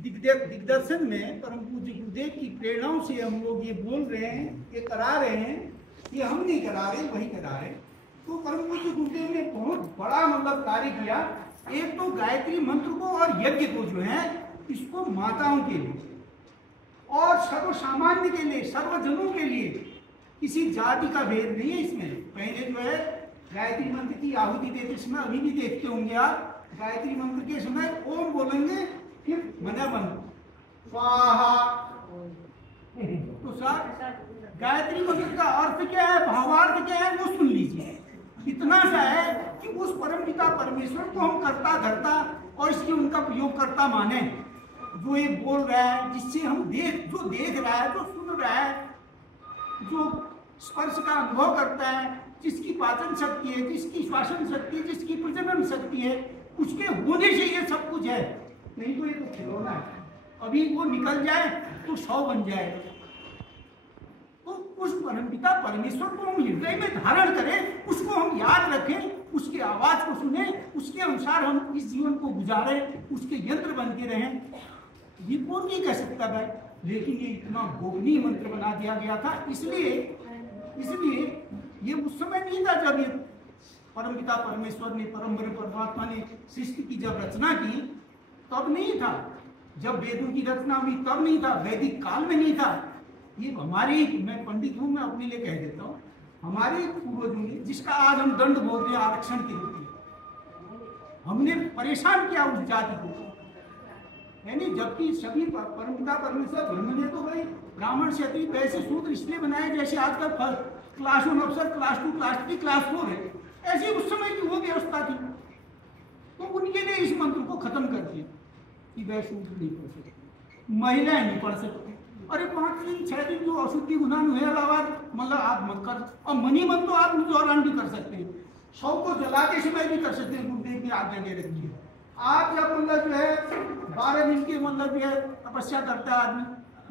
दिग्दर्शन में परम पूज्य गुरुदेव की प्रेरणाओं से हम लोग ये बोल रहे हैं, ये करा रहे हैं, ये हम नहीं करा रहे, वही करा रहे। तो परम पूज्य गुरुदेव ने बहुत बड़ा मतलब कार्य किया। एक तो गायत्री मंत्र को और यज्ञ को जो है इसको माताओं के लिए और सर्व सामान्य के लिए, सर्वजनों के लिए, किसी जाति का भेद नहीं है इसमें। पहले जो है गायत्री मंत्र की आहुति देते समय, अभी भी देखते होंगे आप, गायत्री मंत्र के समय ओम बोलेंगे, फिर मना मन स्वाहा। तो सर गायत्री मंत्र का अर्थ क्या है, भावार्थ क्या है, वो सुन लीजिए। इतना सा है कि उस परम पिता परमेश्वर को हम करता धरता और इसकी उनका प्रयोग करता माने। जो ये बोल रहा है, जिससे हम जो देख रहा है, जो सुन रहा है, जो स्पर्श का अनुभव करता है, जिसकी पाचन शक्ति है, जिसकी श्वासन शक्ति है, जिसकी प्रजनन शक्ति है, उसके होने से ये सब कुछ है। नहीं तो ये तो खिलौना है, अभी वो निकल जाए तो 100 बन जाए। तो उस परमपिता परमेश्वर को हम हृदय में धारण करें, उसको हम याद रखें, उसकी आवाज को सुने, उसके अनुसार हम इस जीवन को गुजारें, उसके यंत्र बन के रहें। ये कौन नहीं कह सकता भाई, लेकिन ये इतना गोपनीय मंत्र बना दिया गया था। इसलिए ये उस समय नहीं था जब ये परमपिता परमेश्वर ने, परम परमात्मा ने सृष्टि की जब रचना की, तब नहीं था। जब वेदों की रचना हुई तब नहीं था, वैदिक काल में नहीं था। ये हमारे, मैं पंडित हूं, मैं अपने लिए कह देता हूँ, हमारे पूर्वजों ने, जिसका आज हम दंड बोलते हैं आरक्षण के रूप में, हमने परेशान किया उस जाति को, यानी जबकि सभी परमपिता परमेश्वर ब्रह्म ने तो भाई ब्राह्मण क्षत्रिय वैसे सूत्र इसलिए बनाए जैसे आजकल क्लास 1 अफसर, क्लास 2, क्लास 3, क्लास 4 है, ऐसी उस समय की वो व्यवस्था थी। तो उनके लिए इस मंत्र को खत्म कर दिया कि वह शूद्र नहीं पढ़ सकते, महिलाएं नहीं पढ़ सकती। अरे 5 दिन 6 दिन जो अशुद्धि गुना हुए अलावा मतलब आप मत कर। और मनी मन तो आप उस दौरान भी कर सकते हैं, 100 को जलाते समय भी कर सकते हैं, गुरुदेव की आज्ञा दे रखी है। आप जब मतलब जो है 12 दिन के मतलब जो है तपस्या करता है आदमी,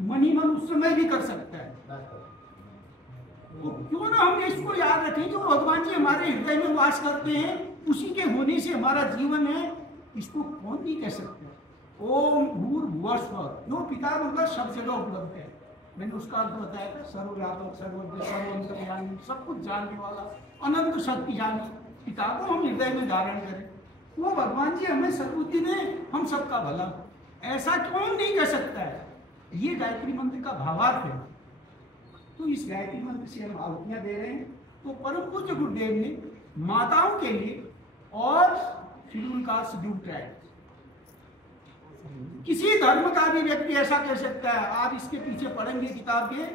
मनी मन उस समय भी कर सकता है। तो क्यों ना हम इसको याद रखें कि वो भगवान जी हमारे हृदय में वास करते हैं, उसी के होने से हमारा जीवन है, इसको कौन नहीं कह सकते। ओम भूर्भुवः स्वः, जो पिता मतलब सब जगह उपलब्ध है। मैंने उसका अर्थ बताया था, सर्वव्यापक, सर्वज्ञ, सर्वंतर्यामी, सब कुछ जानने वाला, अनंत शक्तिशाली पिता को हम हृदय में धारण करें। वो भगवान जी हमें सद्बुद्धि दें, हम सबका भला, ऐसा कौन नहीं कह सकता है। ये गायत्री मंत्र का भावार्थ है। तो इस गायत्री मंत्र से हम आहुतियां दे रहे हैं। तो परम पूज्य गुरुदेव ने माताओं के लिए और शेड्यूल कास्ट, शेड्यूल ट्राइब, किसी धर्म का भी व्यक्ति ऐसा कह सकता है। आप इसके पीछे पढ़ेंगे किताब के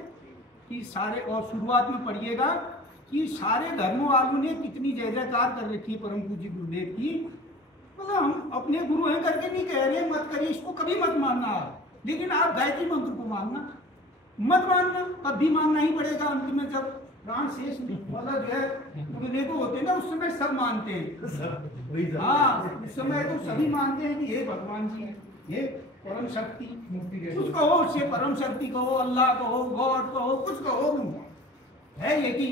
कि सारे, और शुरुआत में पढ़िएगा कि सारे धर्मों वालों ने कितनी जय जयकार कर रखी है परम पूज्य गुरुदेव की। मतलब हम अपने गुरु हैं करके नहीं कह रहे मत करिए, इसको कभी मत मानना आप, लेकिन आप गायत्री मंत्र को मानना मत मानना, तब भी मानना ही पड़ेगा। अंत में जब प्राण शेष मतलब जो है उड़ने को होते हैं ना, उस समय सब मानते हैं। हाँ, उस समय तो सभी मानते हैं कि हे भगवान जी, ये परम शक्ति, कुछ कहो, उससे परम शक्ति कहो, अल्लाह कहो, गॉड कहो, कुछ कहो, है ये कि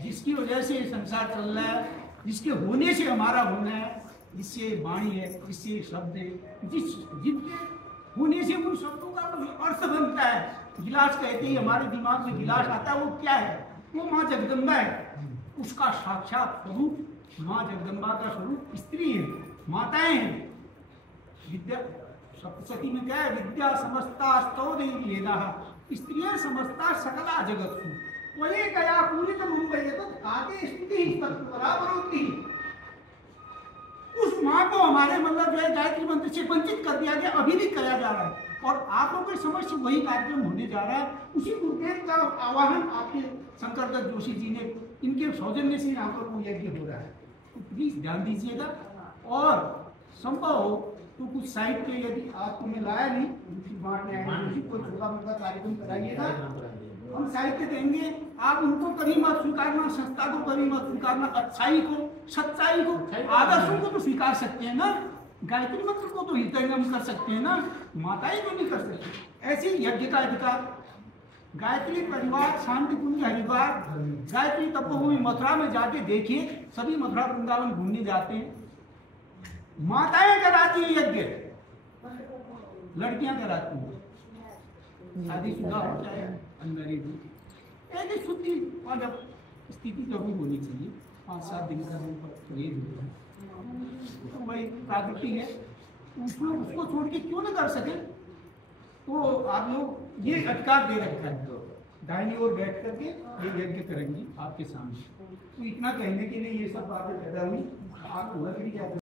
जिसकी वजह से संसार चल रहा है, जिसके होने से हमारा होना है, जिससे वाणी है, जिससे शब्द है, जिनके होने से उन शब्दों का अर्थ बनता है। गिलास कहते ही हमारे दिमाग में गिलास आता है, वो क्या है? वो माँ जगदम्बा है, उसका साक्षात स्वरूप माँ जगदम्बा का स्वरूप स्त्री है, माताएं हैं। विद्या सप्तशती में क्या है? विद्या समस्ता स्तौ देवी वेदा, स्त्रियां समस्ता सकला जगत वही गया पूरी तो मुंबई तो आगे स्थिति बराबर होती। उस माँ को हमारे मतलब जो है गायत्री मंत्र से वंचित कर दिया गया, अभी भी किया जा रहा है। और आप लोगों के समझ से वही कार्यक्रम होने जा रहा है। उसी गुरुदेव का आवाहन आपके शंकर दत्त जोशी जी ने, इनके सौजन्य से यहाँ पर वो यज्ञ हो रहा है। तो प्लीज ध्यान दीजिएगा, और संभव हो तो कुछ साहित्य यदि आपको मैं लाया नहीं, बांटने आए कोई छोटा मोटा कार्यक्रम कराइएगा, हम साहित्य देंगे। आप उनको कभी मत स्वीकारना, संस्था को कभी मत स्वीकारना, अच्छाई को, सच्चाई को, आदर्शों को तो स्वीकार सकते हैं ना, गायत्री मंत्र को तो हृदय में हम कर सकते हैं ना, माताएं तो नहीं कर सकते। ऐसे यज्ञ का अधिकार, गायत्री परिवार शांति कुंज हरिद्वार, गायत्री तपोभूमि मथुरा में जाके देखिए, सभी मथुरा वृंदावन घूमने जाते हैं, माताएं कराती है यज्ञ। लड़कियां कराती हैं, शादीशुदा हो चाहे अनमैरिड हो, ऐसी शुद्धि मतलब स्थिति जरूर होनी चाहिए। 5-7 दिन का परहेज होता है तो भाई प्राकृति है, उसमें उसको छोड़ के क्यों ना कर सके। तो आप लोग ये अधिकार दे रखा है, दाहिनी ओर बैठ करके ये यज्ञ करेंगे आपके सामने। तो इतना कहने के लिए ये सब बातें पैदा हुई। आप लकड़ी क्या